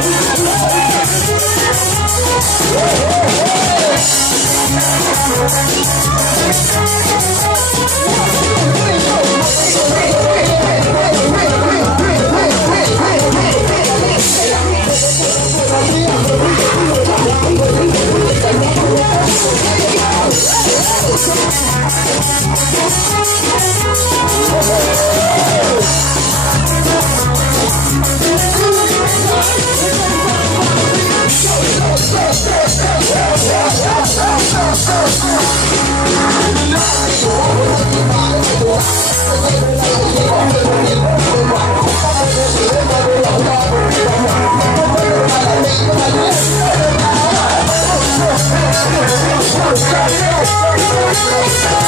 Oh, Let's go.